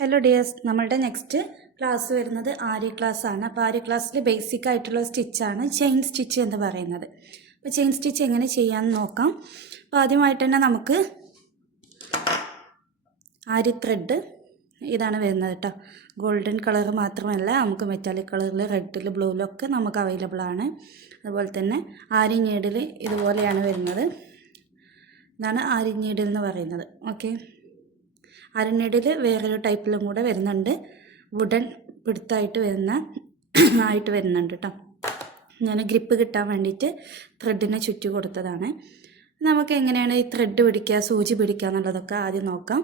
Hello dears, നമ്മളുടെ next class വരുന്നത് ആരി class ആണ്. അപ്പോൾ ആരി ക്ലാസ്സിൽ ബേസിക് ആയിട്ടുള്ള സ്റ്റിച്ചാണ് ചെയിൻ സ്റ്റിച്ച് എന്ന് പറയുന്നത്. അപ്പോൾ ചെയിൻ സ്റ്റിച്ച് എങ്ങനെ ചെയ്യാമെന്ന് നോക്കാം. അപ്പോൾ ആദ്യമായിട്ട് തന്നെ നമുക്ക് ആരി ത്രെഡ് ഇതാണ് വരുന്നത് കേട്ടോ. ഗോൾഡൻ കളർ മാത്രമല്ല, നമുക്ക് മെറ്റാലിക് കളറിൽ, റെഡിൽ, ബ്ലൂവിലൊക്കെ നമുക്ക് അവൈലബിൾ ആണ്. അതുപോലെ തന്നെ ആരി നീഡിൽ ഇതുപോലെയാണ് വരുന്നത്. ഇതാണ് ആരി നീഡിൽ എന്ന് പറയുന്നത്. ഓക്കെ, ആരി നീഡിൽ വേറൊരു ടൈപ്പിലും കൂടെ വരുന്നുണ്ട്. വുഡൻ പിടുത്തായിട്ട് വരുന്നുണ്ട് കേട്ടോ. ഞാൻ ഗ്രിപ്പ് കിട്ടാൻ വേണ്ടിയിട്ട് ത്രെഡിനെ ചുറ്റി കൊടുത്തതാണ്. നമുക്ക് എങ്ങനെയാണ് ഈ ത്രെഡ് പിടിക്കുക, സൂചി പിടിക്കുക എന്നുള്ളതൊക്കെ ആദ്യം നോക്കാം.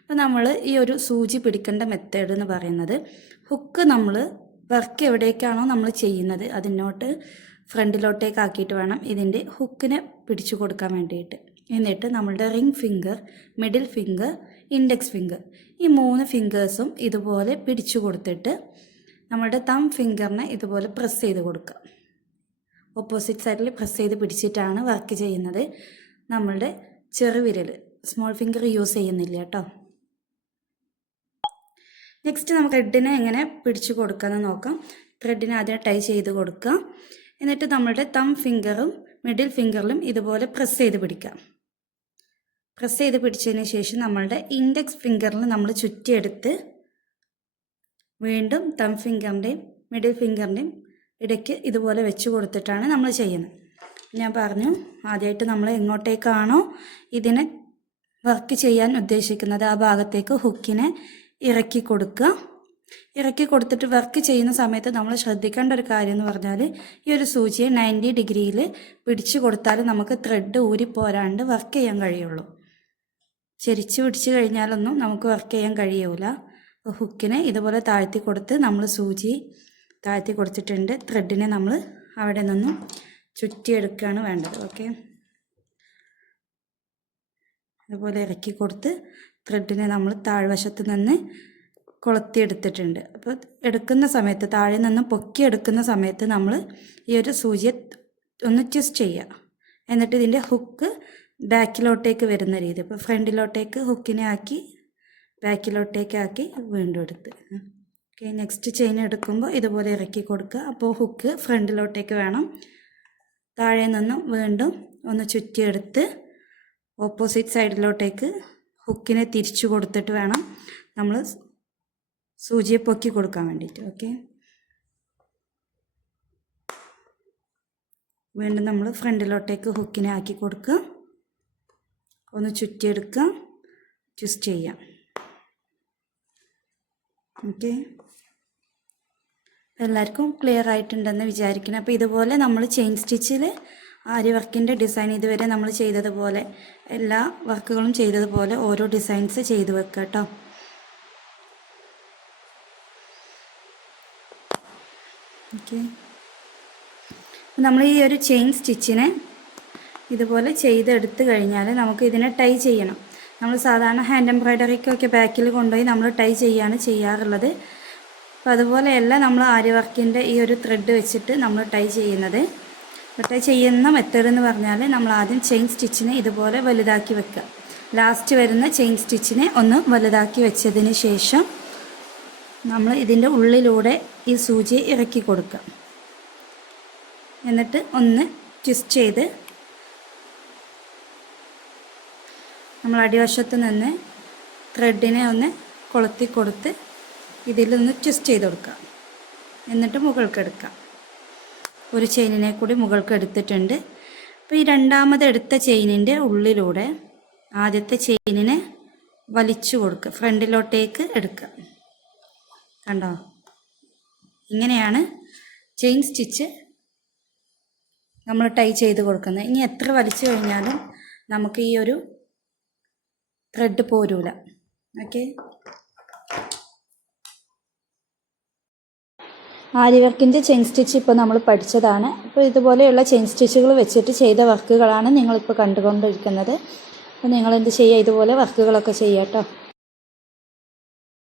അപ്പോൾ നമ്മൾ ഈ ഒരു സൂചി പിടിക്കേണ്ട മെത്തേഡ് എന്ന് പറയുന്നത്, ഹുക്ക് നമ്മൾ വർക്ക് എവിടേക്കാണോ നമ്മൾ ചെയ്യുന്നത് അതിനോട്ട് ഫ്രണ്ടിലോട്ടേക്ക് ആക്കിയിട്ട് വേണം ഇതിൻ്റെ ഹുക്കിനെ പിടിച്ചു കൊടുക്കാൻ വേണ്ടിയിട്ട്. എന്നിട്ട് നമ്മളുടെ ring finger, middle finger, index finger, ഈ 3 ഫിംഗേഴ്സും ഇതുപോലെ പിടിച്ചു കൊടുത്തിട്ട് നമ്മളുടെ തം ഫിംഗറിനെ ഇതുപോലെ പ്രസ് ചെയ്ത് കൊടുക്കുക. ഓപ്പോസിറ്റ് സൈഡിൽ പ്രസ് ചെയ്ത് പിടിച്ചിട്ടാണ് വർക്ക് ചെയ്യുന്നത്. നമ്മളുടെ ചെറുവിരൽ, സ്മോൾ ഫിംഗർ യൂസ് ചെയ്യുന്നില്ല കേട്ടോ. നെക്സ്റ്റ് നമുക്ക് ത്രെഡിനെ എങ്ങനെ പിടിച്ചു കൊടുക്കാമെന്ന് നോക്കാം. ത്രെഡിനെ ആദ്യം ടൈ ചെയ്ത് കൊടുക്കുക. എന്നിട്ട് നമ്മളുടെ തം ഫിംഗറും മിഡിൽ ഫിംഗറിലും ഇതുപോലെ പ്രസ് ചെയ്ത് പിടിക്കാം. പ്രസ് ചെയ്ത് പിടിച്ചതിന് ശേഷം നമ്മളുടെ ഇൻഡെക്സ് ഫിംഗറിൽ നമ്മൾ ചുറ്റിയെടുത്ത് വീണ്ടും തം ഫിംഗറിൻ്റെയും മിഡിൽ ഫിംഗറിൻ്റെയും ഇടയ്ക്ക് ഇതുപോലെ വെച്ച് കൊടുത്തിട്ടാണ് നമ്മൾ ചെയ്യുന്നത്. ഞാൻ പറഞ്ഞു, ആദ്യമായിട്ട് നമ്മൾ എങ്ങോട്ടേക്കാണോ ഇതിനെ വർക്ക് ചെയ്യാൻ ഉദ്ദേശിക്കുന്നത് ആ ഭാഗത്തേക്ക് ഹുക്കിനെ ഇറക്കി കൊടുക്കുക. ഇറക്കി കൊടുത്തിട്ട് വർക്ക് ചെയ്യുന്ന സമയത്ത് നമ്മൾ ശ്രദ്ധിക്കേണ്ട ഒരു കാര്യം എന്ന് പറഞ്ഞാൽ, ഈ ഒരു സൂചിയെ 90 ഡിഗ്രിയിൽ പിടിച്ചു കൊടുത്താൽ നമുക്ക് ത്രെഡ് ഊരിപ്പോരാണ്ട് വർക്ക് ചെയ്യാൻ കഴിയുള്ളൂ. ചെരിച്ച് പിടിച്ച് കഴിഞ്ഞാലൊന്നും നമുക്ക് വർക്ക് ചെയ്യാൻ കഴിയൂല. അപ്പോൾ ഹുക്കിനെ ഇതുപോലെ താഴ്ത്തി കൊടുത്ത് നമ്മൾ സൂചി താഴ്ത്തി കൊടുത്തിട്ടുണ്ട്. ത്രെഡിനെ നമ്മൾ അവിടെ നിന്നും ചുറ്റിയെടുക്കുകയാണ് വേണ്ടത്. ഓക്കെ, ഇതുപോലെ ഇറക്കി കൊടുത്ത് ത്രെഡിനെ നമ്മൾ താഴ്വശത്ത് നിന്ന് കൊളുത്തിയെടുത്തിട്ടുണ്ട്. അപ്പോൾ എടുക്കുന്ന സമയത്ത്, താഴെ നിന്ന് പൊക്കി എടുക്കുന്ന സമയത്ത് നമ്മൾ ഈ ഒരു സൂചിയെ ഒന്ന് ട്വിസ്റ്റ് ചെയ്യുക. എന്നിട്ട് ഇതിൻ്റെ ഹുക്ക് ബാക്കിലോട്ടേക്ക് വരുന്ന രീതി, ഇപ്പോൾ ഫ്രണ്ടിലോട്ടേക്ക് ഹുക്കിനെ ആക്കി ബാക്കിലോട്ടേക്ക് ആക്കി വീണ്ടും എടുത്ത്. ഓക്കെ, നെക്സ്റ്റ് ചെയിൻ എടുക്കുമ്പോൾ ഇതുപോലെ ഇറക്കി കൊടുക്കുക. അപ്പോൾ ഹുക്ക് ഫ്രണ്ടിലോട്ടേക്ക് വേണം. താഴെ നിന്നും വീണ്ടും ഒന്ന് ചുറ്റിയെടുത്ത് ഓപ്പോസിറ്റ് സൈഡിലോട്ടേക്ക് ഹുക്കിനെ തിരിച്ചു കൊടുത്തിട്ട് വേണം നമ്മൾ സൂചിയെ പൊക്കി കൊടുക്കാൻ വേണ്ടിയിട്ട്. ഓക്കെ, വീണ്ടും നമ്മൾ ഫ്രണ്ടിലോട്ടേക്ക് ഹുക്കിനെ ആക്കി കൊടുക്കുക. ഒന്ന് ചുറ്റിയെടുക്കുക, ട്വിസ്റ്റ് ചെയ്യാം. ഓക്കെ, എല്ലാവർക്കും ക്ലിയർ ആയിട്ടുണ്ടെന്ന് വിചാരിക്കണം. അപ്പോൾ ഇതുപോലെ നമ്മൾ ചെയിൻ സ്റ്റിച്ചിൽ ആരി വർക്കിൻ്റെ ഡിസൈൻ ഇതുവരെ നമ്മൾ ചെയ്തതുപോലെ, എല്ലാ വർക്കുകളും ചെയ്തതുപോലെ ഓരോ ഡിസൈൻസ് ചെയ്ത് വെക്കുക കേട്ടോ. ഓക്കെ, നമ്മൾ ഈ ഒരു ചെയിൻ സ്റ്റിച്ചിനെ ഇതുപോലെ ചെയ്തെടുത്ത് കഴിഞ്ഞാൽ നമുക്ക് ഇതിനെ ടൈ ചെയ്യണം. നമ്മൾ സാധാരണ ഹാൻഡ് എംബ്രോയ്ഡറിക്കൊക്കെ ബാക്കിൽ കൊണ്ടുപോയി നമ്മൾ ടൈ ചെയ്യാണ് ചെയ്യാറുള്ളത്. അപ്പോൾ അതുപോലെയല്ല നമ്മൾ ആരി വർക്കിൻ്റെ ഈ ഒരു ത്രെഡ് വെച്ചിട്ട് നമ്മൾ ടൈ ചെയ്യുന്നത്. ടൈ ചെയ്യുന്ന മെത്തേഡ് എന്ന് പറഞ്ഞാൽ, നമ്മൾ ആദ്യം ചെയിൻ സ്റ്റിച്ചിനെ ഇതുപോലെ വലുതാക്കി വെക്കുക. ലാസ്റ്റ് വരുന്ന ചെയിൻ സ്റ്റിച്ചിനെ ഒന്ന് വലുതാക്കി വെച്ചതിന് ശേഷം നമ്മൾ ഇതിൻ്റെ ഉള്ളിലൂടെ ഈ സൂചി ഇറക്കി കൊടുക്കുക. എന്നിട്ട് ഒന്ന് ട്വിസ്റ്റ് ചെയ്ത് നമ്മൾ അടിവശത്ത് നിന്ന് ത്രെഡിനെ ഒന്ന് കൊളുത്തി കൊടുത്ത് ഇതിലൊന്ന് ട്വിസ്റ്റ് ചെയ്ത് കൊടുക്കുക. എന്നിട്ട് മുകൾക്ക് എടുക്കാം. ഒരു ചെയിനിനെ കൂടി മുകൾക്ക് എടുത്തിട്ടുണ്ട്. അപ്പോൾ ഈ രണ്ടാമത് എടുത്ത ചെയിനിൻ്റെ ഉള്ളിലൂടെ ആദ്യത്തെ ചെയിനിനെ വലിച്ചു കൊടുക്കുക, ഫ്രണ്ടിലോട്ടേക്ക് എടുക്കുക. കണ്ടോ, ഇങ്ങനെയാണ് ചെയിൻ സ്റ്റിച്ച് നമ്മൾ ടൈ ചെയ്ത് കൊടുക്കുന്നത്. ഇനി എത്ര വലിച്ചു കഴിഞ്ഞാലും നമുക്ക് ഈ ഒരു ത്രെഡ് പോരൂല. ഓക്കെ, ആരി വർക്കിൻ്റെ ചെയിൻ സ്റ്റിച്ച് ഇപ്പോൾ നമ്മൾ പഠിച്ചതാണ്. അപ്പോൾ ഇതുപോലെയുള്ള ചെയിൻ സ്റ്റിച്ചുകൾ വെച്ചിട്ട് ചെയ്ത വർക്കുകളാണ് നിങ്ങളിപ്പോൾ കണ്ടുകൊണ്ടിരിക്കുന്നത്. അപ്പോൾ നിങ്ങളെന്ത് ചെയ്യുക, ഇതുപോലെ വർക്കുകളൊക്കെ ചെയ്യുക കേട്ടോ.